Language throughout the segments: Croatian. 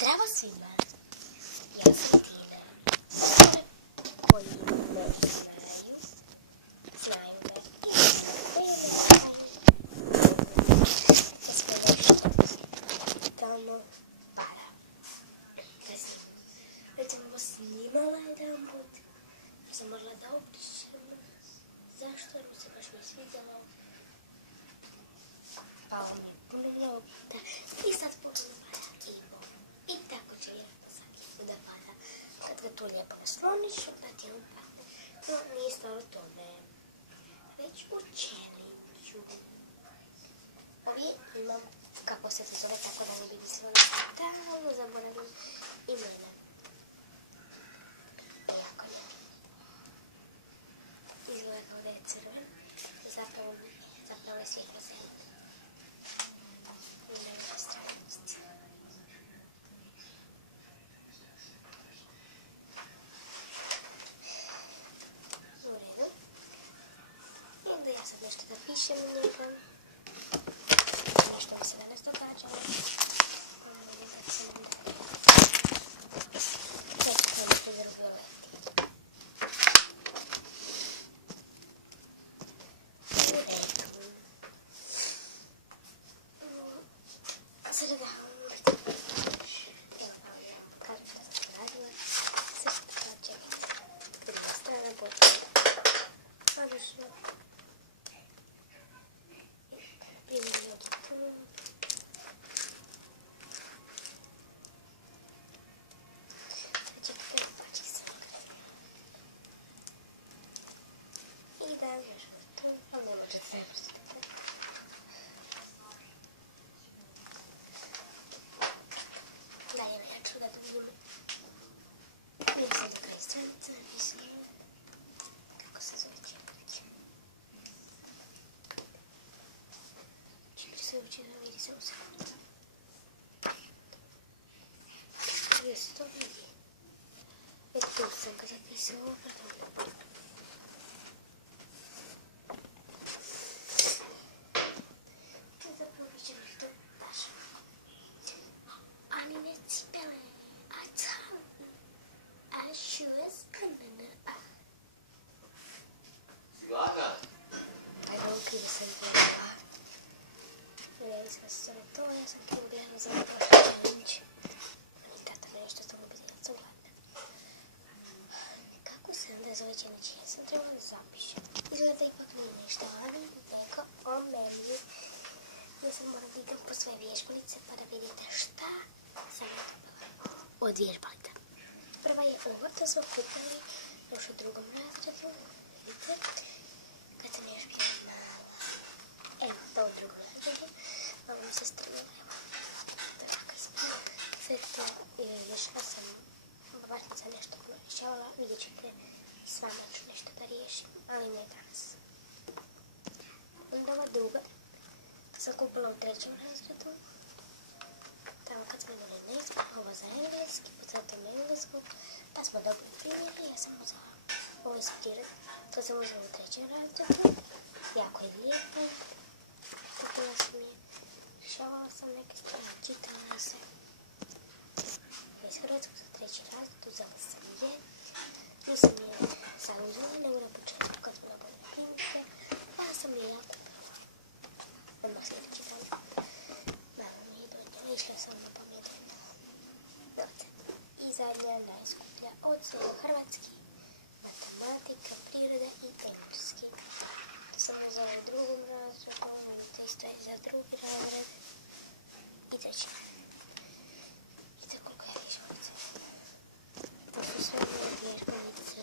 Zdravo svima, ja sam Tina. Koji me znaju me i da smo nešto tamo para. Već sam ovo snimala jedan put, ja sam morala da obrišem. Zašto? Jer se baš mi svidjelo. Pao mi je puno mnogo puta i sad ponovno para i ponovno. I tako će lijepo svaki put da pada. Kad ga tu lijepo nasloniš, onda ti on padne. No, nije stvar u tome. Već u challenge-u. Ovdje imam, kako se to zove, tako da ne bi mislila da stalno zaboravim imena. Jako ne. Izgleda kao da je crven, zapravo je svijetlo zeleno. U nekoj stranici. U redu. I onda ja sad nešto da pišem u njega. Nešto mi se danas događalo. Jesu to vidi. Već tu sam kad je pisao ovo, pardon. Zapravo bit će mi to baš. Ali ne cipele, a tam, a šuve skrnene, a. Siglaga? Ajde, ukrivo sam gledala. Vidjeli smo se na to, ja sam krivo gledala za ovo challenge. Nešto sam ubiti, ja sam gladna. Kako se onda zove challenge? Ja sam trebala da zapišem. Izgleda da ipak nije ništa, ali neko o meni. Ja sam morala da idem po svoje vježbalice pa da vidite šta sam dobila od vježbalika. Prva je ova, to smo kupili još u drugom razredu. Vidite, kad sam još bila mala. Evo, to u drugom razredu. Malo mi se strljela, evo. Tako sam. Sve to rješila sam, baš sam nešto rješavala, vidjet ćete, s vama ću nešto da riješim, ali ne danas. Onda ova druga, sam kupila u 3. razredu, tamo kad smo imali engleski, ovo za engleski, potom englesko, pa smo dobili primjeri, ja sam uzela ovo iz prirode, to sam uzela u 3. razredu, jako je lijepo, kupila sam je, rješavala sam neke stvari, čitala sam. Iz Hrvatskog za 3. razred uzela sam je. Nisam je sad uzela, nego na početku kad smo nabavili primjere, pa sam je ja kupila. Odmah sljedeći dan. Malo mi je donijela, išla sam na pomjedanje. I zadnja, najskuplja od svega hrvatski, matematika, priroda i engleski. To sam uzela u 2. razredu, vidite isto je za 2. razred i 3. razred. To su sve moje vježbalice.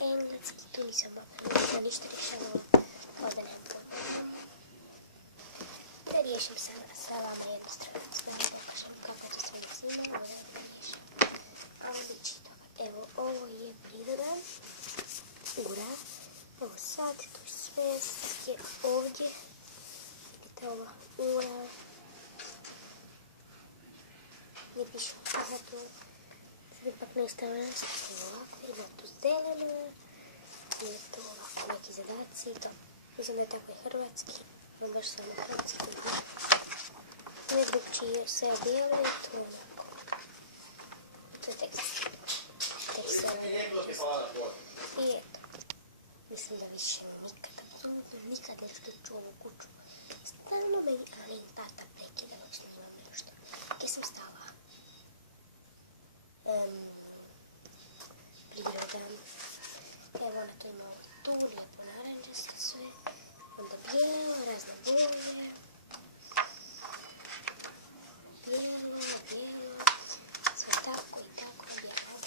Engleski tu nisam mogla ništa rješavala, kao da nemam pojma. Da riješim sa vama jednu stranicu, da mi pokažem kako to sve izgleda, moram da riješim. A onda će toga. Evo, ovo je priroda, ura, ovo sad, tu sve je ovdje. Ovo ura, ne pišu sada tu, sad ipak ne ostavljam ovako, ima tu zeleno, ima tu ovako neki zadaci i to. Mislim da je tako i hrvatski. No baš samo hrvatski. Ne drugčije sve bijelo i to onako. To je tekst. Tekst je i eto. Mislim da više nikada, apsolutno nikad nešto čuo ovu kuću. Stalno meni Anin tata prekida, baš ne znam nešto. Gdje sam stala? Priroda. Evo ona tu ima ovo tu, lijepo naranđasto sve. Onda bijelo, razne boje. Bijelo, sve tako i tako bijelo.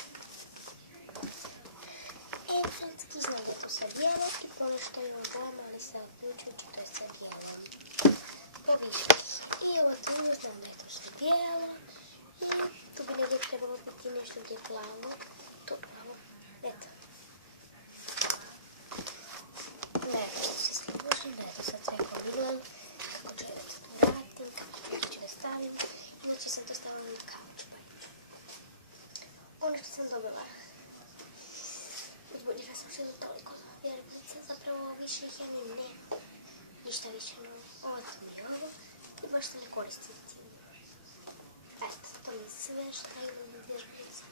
Francuski zna da je to sve bijelo i ponešto je on bojama, ali se uključujući to je sve bijelom. Poviših. I ovo tu znam da je to sve bijelo. I tu bi negdje trebalo biti nešto gdje je plavo. Tu plavo. Eto. Ne, da se služim, da je to sad sve komilom. Kako ću da se tu vratim, kako ću da stavim. Inače sam to stavila na kauč. Ono što sam dobila. Uzbudila sam se do toliko vjerovatno. Zapravo više ih ja ni ne. Ništa više, no ovo mi je ovo. I baš se ne koristim tim. Eto, to mi je sve što imam vježbanica.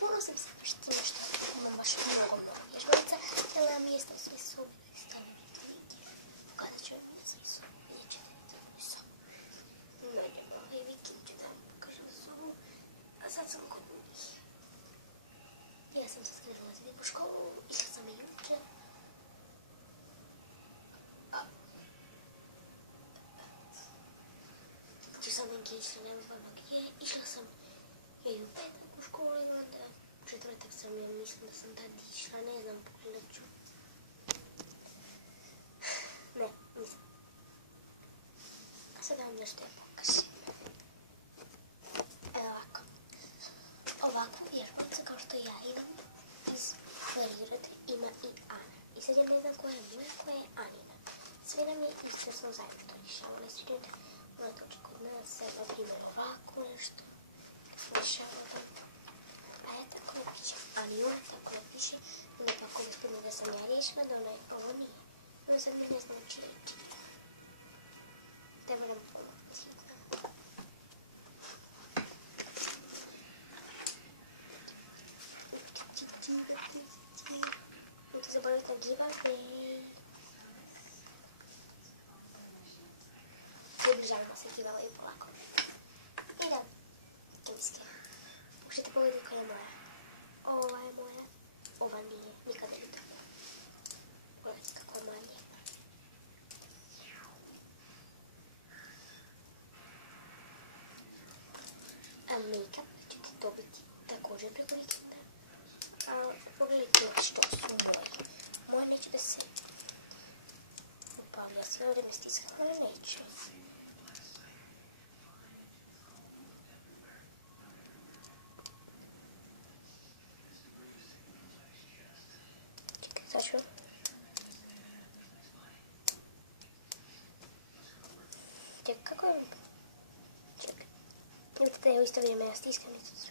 Puno sam se baš tim što imam baš mnogo vježbanica. Cijela mjesta u svi sobi da ih stavim na knjige. Kada ću vam ja svi sobi, neće vidjeti u sobu. Nađemo ovaj vikend ću da vam pokažem sobu. A sad sam kod njih. Ja sam se skrenula za lijepu školu, išla sam i jučer. Če sam negdje išla, nema pojma gdje. Išla sam i u petak u školu i onda četvrtak sam ja mislim da sam tad išla, ne znam, pogledat ću. Ne, nisam. A sad vam nešto je pokažem. Evo ovako. Ovakvu vježbanicu kao što ja imam iz prirode ima i Ana. I sad ja ne znam koja je moja, koja je Anina. Sve nam je isto, sam zajedno to rješavala. Studente, ona toči kod nas, sad na primjer ovako nešto. Rješavala. A ja tako napišem Anina, tako napiše. Onda pa ako gospodine da sam ja riješila, da ona je ovo nije. Ona sad mi ne zna učiti. Da moram pomoći. Nemojte zaboraviti na giveaway. Približavamo se giveaway polako. I da, kemijske. Možete pogledati koja je moja. Ova je moja. Ova nije. Nikada ne vidim. Pogledajte kako je moja lijepa. A make-up ćete dobiti također preko vikenda. Pogledajte što su moji. Moje neću da se upavlja sve ovdje stiskam, ali neću. Čekaj, sad ću. Čekaj, kako je? Čekaj. Vidite da je u isto vrijeme ja stiskam i to sve.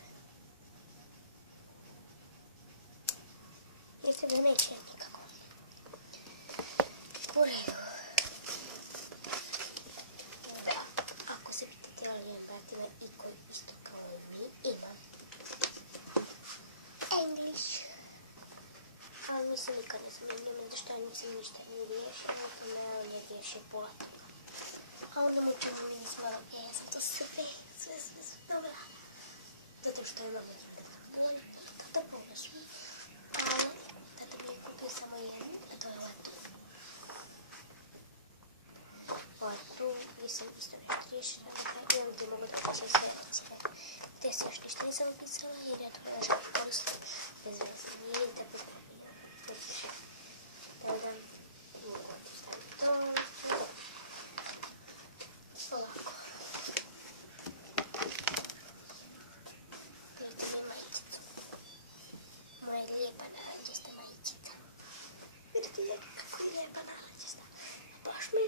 Isto da neće nikako. U redu. Da, ako se pitate da li imam bratima i koji isto kao i mi, imam. English. Ali mislim nikad ne sam imala, zato što ja nisam ništa ni riješila, to me on je riješio pola toga. A onda mu čemu mi nismo, ja sam to sve dobila. Zato što imam nekada to pogrešno. Ali tata mi je kupio samo jednu, a to je ova tu. Ova tu, gdje sam isto nešto riješila, imam gdje mogu da pišem sve recime. Gdje se još ništa nisam upisala, jer ja to ne želim koristiti. Bez veze, nije da bi ne pišem. Tako da, mogu staviti to. Ovako. Vidite mi majičicu. Moja lijepa naranđasta majičica. Vidite kako je lijepa naranđasta. Baš mi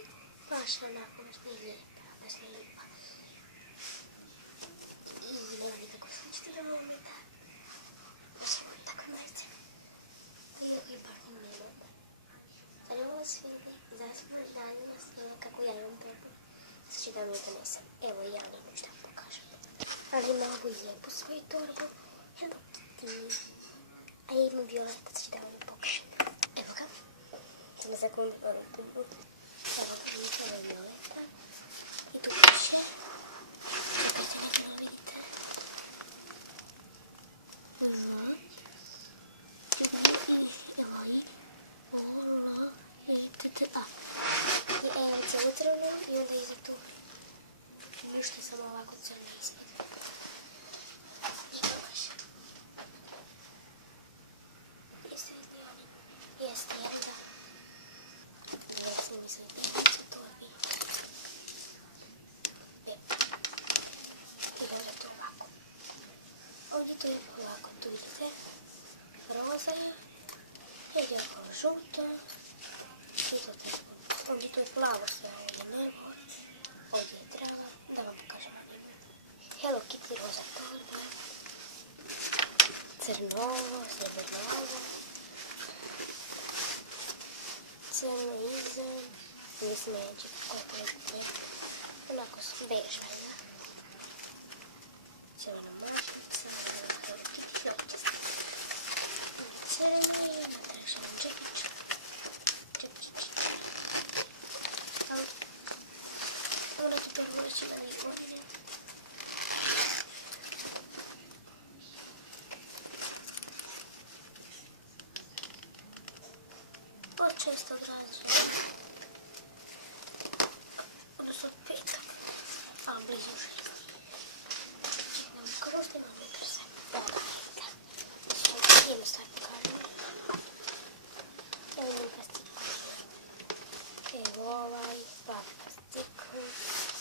baš onako, baš mi je lijepa, baš mi je lijepa. I nema nikako slučiti da mogu mi da. Baš imam tako majice. I baš mi nemam. Ali ovo sve kako ja imam problem. Znači da mi je donesem. Evo ja ne ništa pokažem. Ali ima ovu lijepu svoju torbu. Hello Kitty. A ja imam Violeta, znači da vam pokažem. Evo ga. Samo sekundu, ono tu. Evo ga, ovo je Violeta. I tu piše. Čekajte, možda vidite. Evo i Ola i TTA. I cijelu crvenu i onda iza tu. Ništa, samo ovako crveno ispod. I pokaže. Jeste vidjeli oni? Jeste, jedna. Ja sam mislila da je to torbi. I onda to ovako. Ovdje to je ovako, tu vidite. Roza je. Ovdje je ovo žuto. I to tako. Ovdje to je plavo sve, ovdje nebo. Ovdje je trava. Da vam pokažem. Hello Kitty, roza torba. Crno ovo, srebrno ovo. Crno iza. Mislim neđe koliko je. Onako su bežanja. Crvena mažica. Hello Kitty, dođe se. Crni, natražen džepić. Moram ti prvo reći da mi godine. Ovo često odrađujem. Odnosno petak, ali blizu 6. Imam kroz metar sve. Pogledajte. Jednu stvar pokažem. Evo imam plastiku. Evo ovaj, plavi plastiku.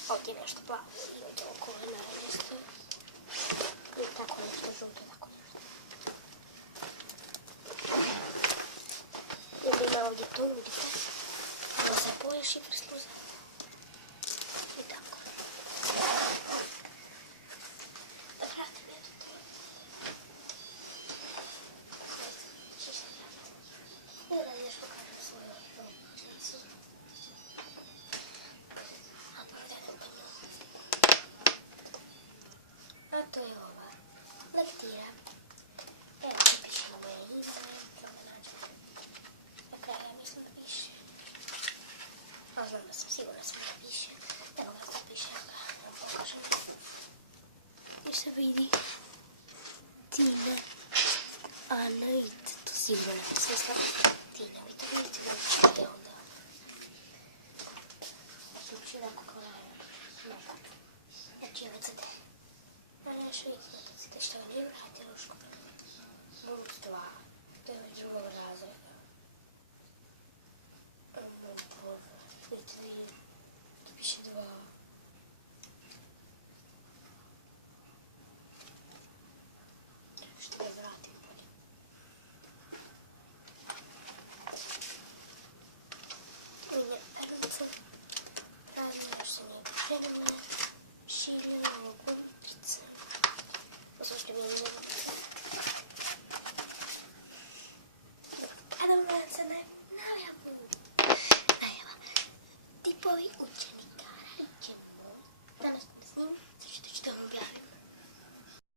Ovdje je nešto plavo i ovdje okolo je naravno sve. I tako nešto žuto, tako nešto. I onda ima ovdje tu, vidite. Roza boje, šifre sluza. I tako. Da vratim jednu to. I da još pokažem svoju obličnicu. A pogledajte penju. A to je ova lektira. Evo tu piše moje ime. Što me nađete? Na kraju ja mislim da piše. A znam da sam sigurna sam da piše. Evo ga tu piše. Ja vam pokažem. I se vidi Tina. A ne vidite, to sigurno napisala. Tina, vi to vidite, vidite da je on.